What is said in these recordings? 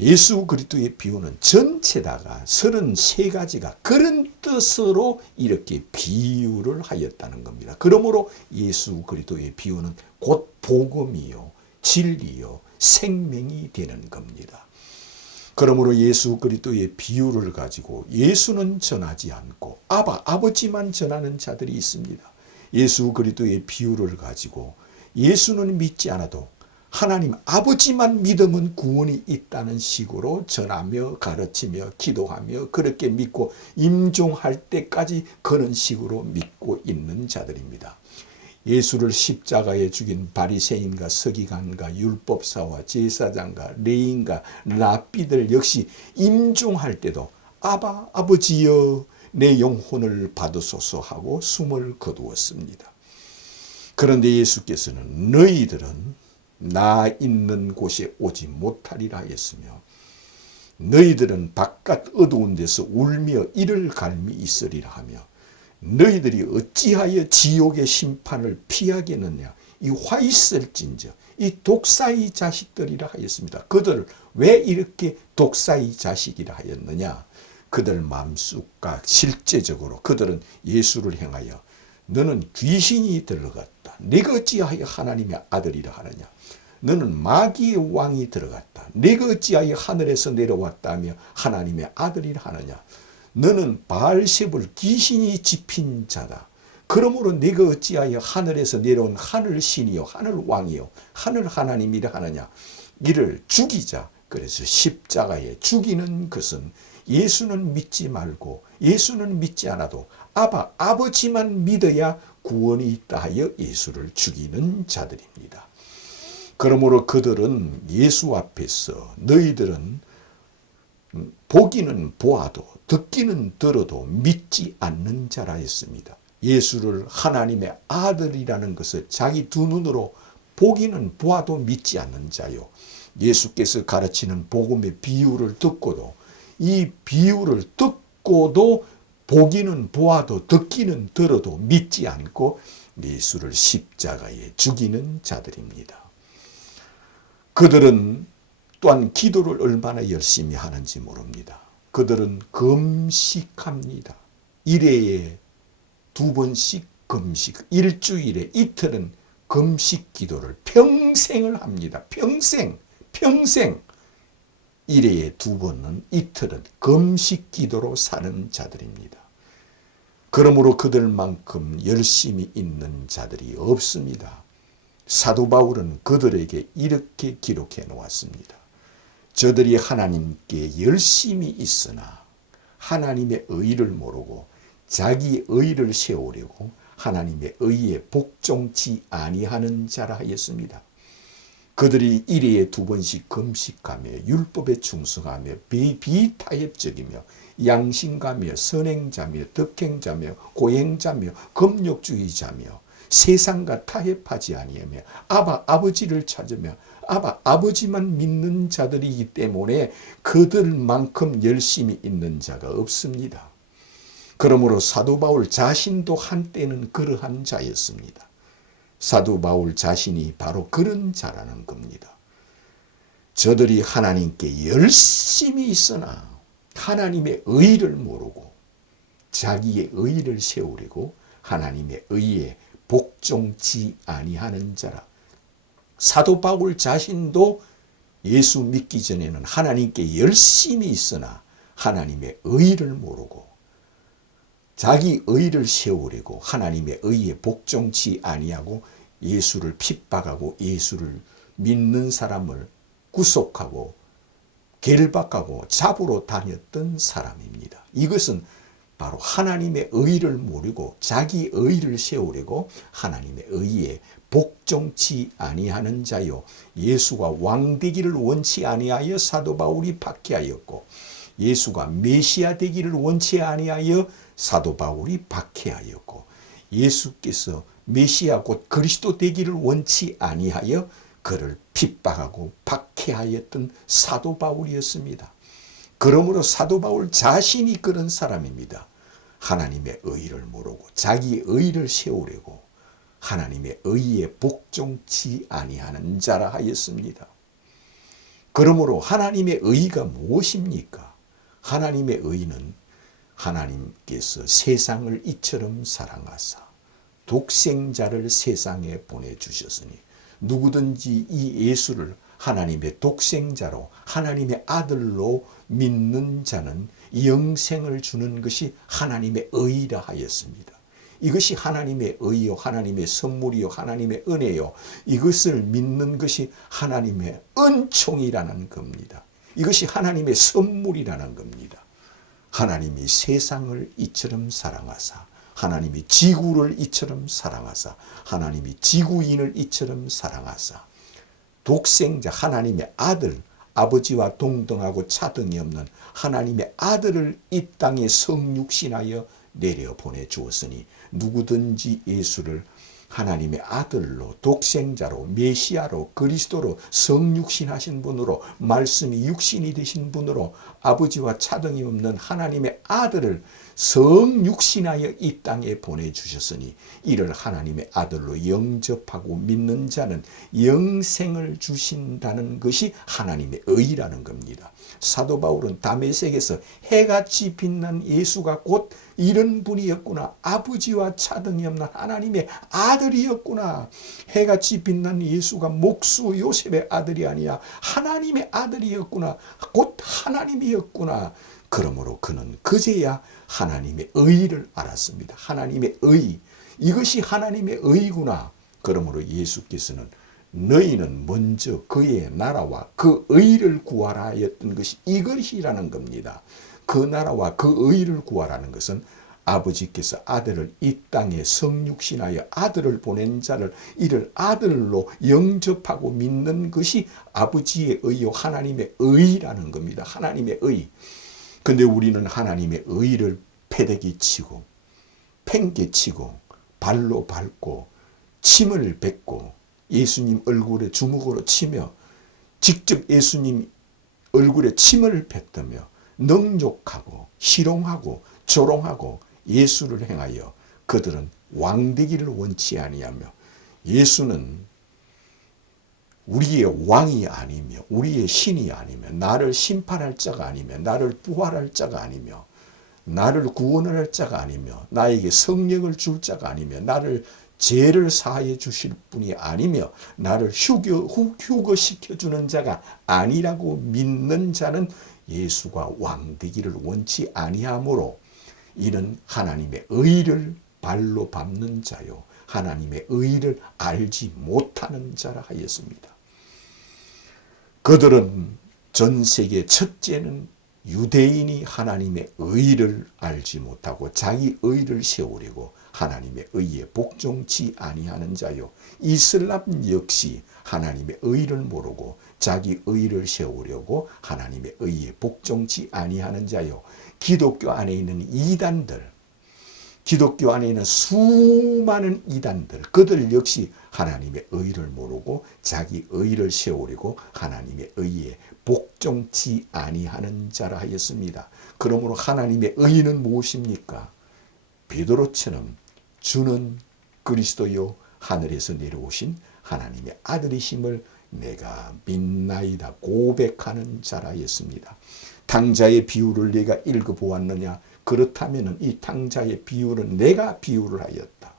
예수 그리스도의 비유는 전체다가 33가지가 그런 뜻으로 이렇게 비유를 하였다는 겁니다. 그러므로 예수 그리스도의 비유는 곧 복음이요, 진리요, 생명이 되는 겁니다. 그러므로 예수 그리스도의 비유를 가지고 예수는 전하지 않고 아버지만 전하는 자들이 있습니다. 예수 그리스도의 비유를 가지고 예수는 믿지 않아도 하나님 아버지만 믿으면 구원이 있다는 식으로 전하며 가르치며 기도하며 그렇게 믿고 임종할 때까지 그런 식으로 믿고 있는 자들입니다. 예수를 십자가에 죽인 바리새인과 서기관과 율법사와 제사장과 레인과 랍비들 역시 임종할 때도 아버지여 내 영혼을 받으소서 하고 숨을 거두었습니다. 그런데 예수께서는 너희들은 나 있는 곳에 오지 못하리라 했으며 너희들은 바깥 어두운 데서 울며 이를 갈미 있으리라 하며 너희들이 어찌하여 지옥의 심판을 피하겠느냐 이 화 있을진저 이 독사의 자식들이라 하였습니다. 그들을 왜 이렇게 독사의 자식이라 하였느냐 그들 마음속과 실제적으로 그들은 예수를 향하여 너는 귀신이 들어갔다. 네가 어찌하여 하나님의 아들이라 하느냐. 너는 마귀의 왕이 들어갔다. 네가 어찌하여 하늘에서 내려왔다며 하나님의 아들이라 하느냐. 너는 바알세불 귀신이 집힌 자다. 그러므로 네가 어찌하여 하늘에서 내려온 하늘 신이요 하늘 왕이요 하늘 하나님이라 하느냐. 이를 죽이자. 그래서 십자가에 죽이는 것은 예수는 믿지 말고 예수는 믿지 않아도 아버지만 믿어야 구원이 있다 하여 예수를 죽이는 자들입니다. 그러므로 그들은 예수 앞에서 너희들은 보기는 보아도 듣기는 들어도 믿지 않는 자라 했습니다. 예수를 하나님의 아들이라는 것을 자기 두 눈으로 보기는 보아도 믿지 않는 자요. 예수께서 가르치는 복음의 비유를 듣고도 이 비유를 듣고도 보기는 보아도 듣기는 들어도 믿지 않고 예수를 십자가에 죽이는 자들입니다. 그들은 또한 기도를 얼마나 열심히 하는지 모릅니다. 그들은 금식합니다. 일회에 2번씩 금식, 일주일에 이틀은 금식 기도를 평생을 합니다. 평생. 일회에 2번은 이틀은 금식 기도로 사는 자들입니다. 그러므로 그들만큼 열심히 있는 자들이 없습니다. 사도 바울은 그들에게 이렇게 기록해 놓았습니다. 저들이 하나님께 열심히 있으나 하나님의 의를 모르고 자기 의를 세우려고 하나님의 의에 복종치 아니하는 자라 하였습니다. 그들이 일회에 2번씩 금식하며 율법에 충성하며 비타협적이며 양심가며 선행자며 덕행자며 고행자며 금욕주의자며 세상과 타협하지 아니하며 아버지를 찾으며 아버지만 믿는 자들이기 때문에 그들만큼 열심히 있는 자가 없습니다. 그러므로 사도 바울 자신도 한때는 그러한 자였습니다. 사도 바울 자신이 바로 그런 자라는 겁니다. 저들이 하나님께 열심히 있으나 하나님의 의를 모르고 자기의 의를 세우려고 하나님의 의에 복종치 아니하는 자라. 사도 바울 자신도 예수 믿기 전에는 하나님께 열심히 있으나 하나님의 의를 모르고 자기 의를 세우려고 하나님의 의에 복종치 아니하고 예수를 핍박하고 예수를 믿는 사람을 구속하고 결박하고 잡으러 다녔던 사람입니다. 이것은 바로 하나님의 의를 모르고 자기 의를 세우려고 하나님의 의에 복종치 아니하는 자요. 예수가 왕되기를 원치 아니하여 사도 바울이 박해하였고 예수가 메시아 되기를 원치 아니하여 사도 바울이 박해하였고 예수께서 메시아 곧 그리스도 되기를 원치 아니하여 그를 핍박하고 박해하였던 사도 바울이었습니다. 그러므로 사도 바울 자신이 그런 사람입니다. 하나님의 의를 모르고 자기 의를 세우려고 하나님의 의에 복종치 아니하는 자라 하였습니다. 그러므로 하나님의 의가 무엇입니까? 하나님의 의는 하나님께서 세상을 이처럼 사랑하사 독생자를 세상에 보내주셨으니 누구든지 이 예수를 하나님의 독생자로 하나님의 아들로 믿는 자는 영생을 주는 것이 하나님의 의라 하였습니다. 이것이 하나님의 의요, 하나님의 선물이요, 하나님의 은혜요. 이것을 믿는 것이 하나님의 은총이라는 겁니다. 이것이 하나님의 선물이라는 겁니다. 하나님이 세상을 이처럼 사랑하사, 하나님이 지구를 이처럼 사랑하사, 하나님이 지구인을 이처럼 사랑하사, 독생자 하나님의 아들, 아버지와 동등하고 차등이 없는 하나님의 아들을 이 땅에 성육신하여 내려 보내주었으니 누구든지 예수를 하나님의 아들로 독생자로 메시아로 그리스도로 성육신하신 분으로 말씀이 육신이 되신 분으로 아버지와 차등이 없는 하나님의 아들을 성육신하여 이 땅에 보내주셨으니 이를 하나님의 아들로 영접하고 믿는 자는 영생을 주신다는 것이 하나님의 의라는 겁니다. 사도 바울은 다메섹에서 해같이 빛난 예수가 곧 이런 분이었구나. 아버지와 차등이 없는 하나님의 아들이었구나. 해같이 빛난 예수가 목수 요셉의 아들이 아니야. 하나님의 아들이었구나. 곧 하나님이었구나. 그러므로 그는 그제야 하나님의 의를 알았습니다. 하나님의 의. 이것이 하나님의 의구나. 그러므로 예수께서는 너희는 먼저 그의 나라와 그 의를 구하라 하였던 것이 이것이라는 겁니다. 그 나라와 그 의를 구하라는 것은 아버지께서 아들을 이 땅에 성육신하여 아들을 보낸 자를 이를 아들로 영접하고 믿는 것이 아버지의 의요 하나님의 의라는 겁니다. 하나님의 의. 근데 우리는 하나님의 의를 패대기 치고 팽개치고 발로 밟고 침을 뱉고 예수님 얼굴에 주먹으로 치며 직접 예수님 얼굴에 침을 뱉으며 능욕하고 희롱하고 조롱하고 예수를 행하여 그들은 왕되기를 원치 아니하며 예수는 우리의 왕이 아니며 우리의 신이 아니며 나를 심판할 자가 아니며 나를 부활할 자가 아니며 나를 구원할 자가 아니며 나에게 성령을 줄 자가 아니며 나를 죄를 사하여 주실 분이 아니며 나를 휴거시켜주는 자가 아니라고 믿는 자는 예수가 왕되기를 원치 아니하므로 이는 하나님의 의를 발로 밟는 자요 하나님의 의를 알지 못하는 자라 하였습니다. 그들은 전 세계 첫째는 유대인이 하나님의 의를 알지 못하고 자기 의를 세우려고 하나님의 의에 복종치 아니하는 자요. 이슬람 역시 하나님의 의를 모르고 자기 의를 세우려고 하나님의 의에 복종치 아니하는 자요. 기독교 안에 있는 이단들, 기독교 안에 있는 수많은 이단들, 그들 역시 하나님의 의를 모르고 자기 의를 세우려고 하나님의 의에 복종치 아니하는 자라 하였습니다. 그러므로 하나님의 의는 무엇입니까? 베드로처럼 주는 그리스도요 하늘에서 내려오신 하나님의 아들이심을 내가 믿나이다 고백하는 자라 하였습니다. 탕자의 비유를 내가 읽어보았느냐? 그렇다면 이 탕자의 비유는 내가 비유를 하였다.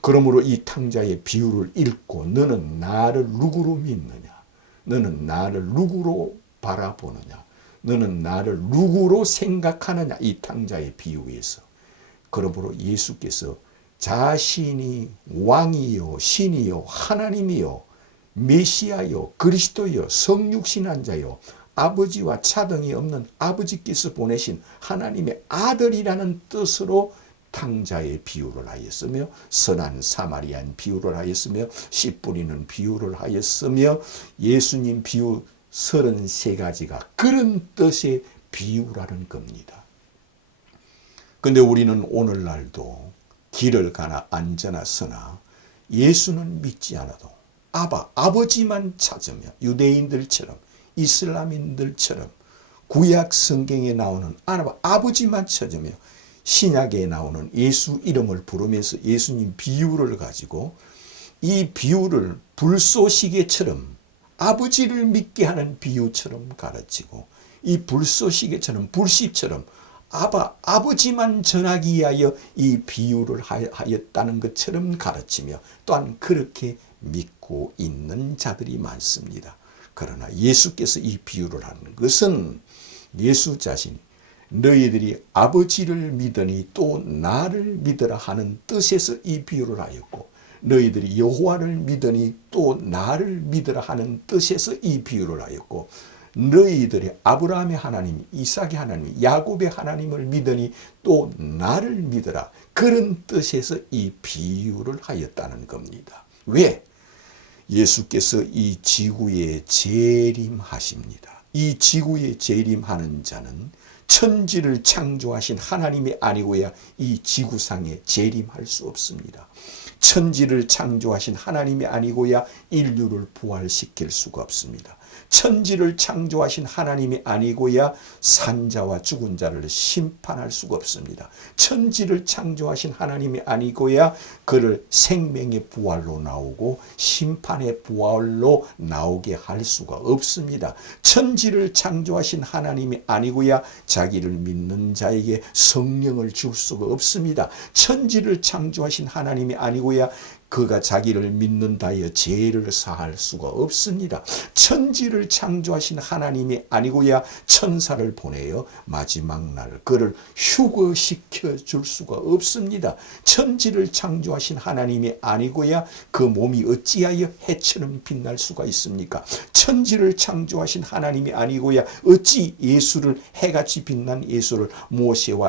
그러므로 이 탕자의 비유를 읽고 너는 나를 누구로 믿느냐? 너는 나를 누구로 바라보느냐? 너는 나를 누구로 생각하느냐? 이 탕자의 비유에서. 그러므로 예수께서 자신이 왕이요 신이요 하나님이요 메시아요 그리스도요 성육신한 자요 아버지와 차등이 없는 아버지께서 보내신 하나님의 아들이라는 뜻으로 탕자의 비유를 하였으며 선한 사마리안 비유를 하였으며 씨 뿌리는 비유를 하였으며 예수님 비유 33가지가 그런 뜻의 비유라는 겁니다. 근데 우리는 오늘날도 길을 가나 앉아나 서나 예수는 믿지 않아도 아버지만 찾으며 유대인들처럼 이슬람인들처럼 구약 성경에 나오는 아버지만 찾으며 신약에 나오는 예수 이름을 부르면서 예수님 비유를 가지고 이 비유를 불쏘시개처럼 아버지를 믿게 하는 비유처럼 가르치고 이 불쏘시개처럼 불씨처럼 아버지만 전하기 위하여 이 비유를 하였다는 것처럼 가르치며 또한 그렇게 믿고 있는 자들이 많습니다. 그러나 예수께서 이 비유를 하는 것은 예수 자신이 너희들이 아버지를 믿으니 또 나를 믿으라 하는 뜻에서 이 비유를 하였고 너희들이 여호와를 믿으니 또 나를 믿으라 하는 뜻에서 이 비유를 하였고 너희들이 아브라함의 하나님, 이삭의 하나님, 야곱의 하나님을 믿으니 또 나를 믿으라 그런 뜻에서 이 비유를 하였다는 겁니다. 왜? 예수께서 이 지구에 재림하십니다. 이 지구에 재림하는 자는 천지를 창조하신 하나님이 아니고야 이 지구상에 재림할 수 없습니다. 천지를 창조하신 하나님이 아니고야 인류를 부활시킬 수가 없습니다. 천지를 창조하신 하나님이 아니고야 산자와 죽은 자를 심판할 수가 없습니다. 천지를 창조하신 하나님이 아니고야 그를 생명의 부활로 나오고 심판의 부활로 나오게 할 수가 없습니다. 천지를 창조하신 하나님이 아니고야 자기를 믿는 자에게 성령을 줄 수가 없습니다. 천지를 창조하신 하나님이 아니고야 그가 자기를 믿는다여 죄를 사할 수가 없습니다. 천지를 창조하신 하나님이 아니고야 천사를 보내어 마지막 날 그를 휴거시켜 줄 수가 없습니다. 천지를 창조하신 하나님이 아니고야 그 몸이 어찌하여 해처럼 빛날 수가 있습니까? 천지를 창조하신 하나님이 아니고야 어찌 예수를 해같이 빛난 예수를 모세와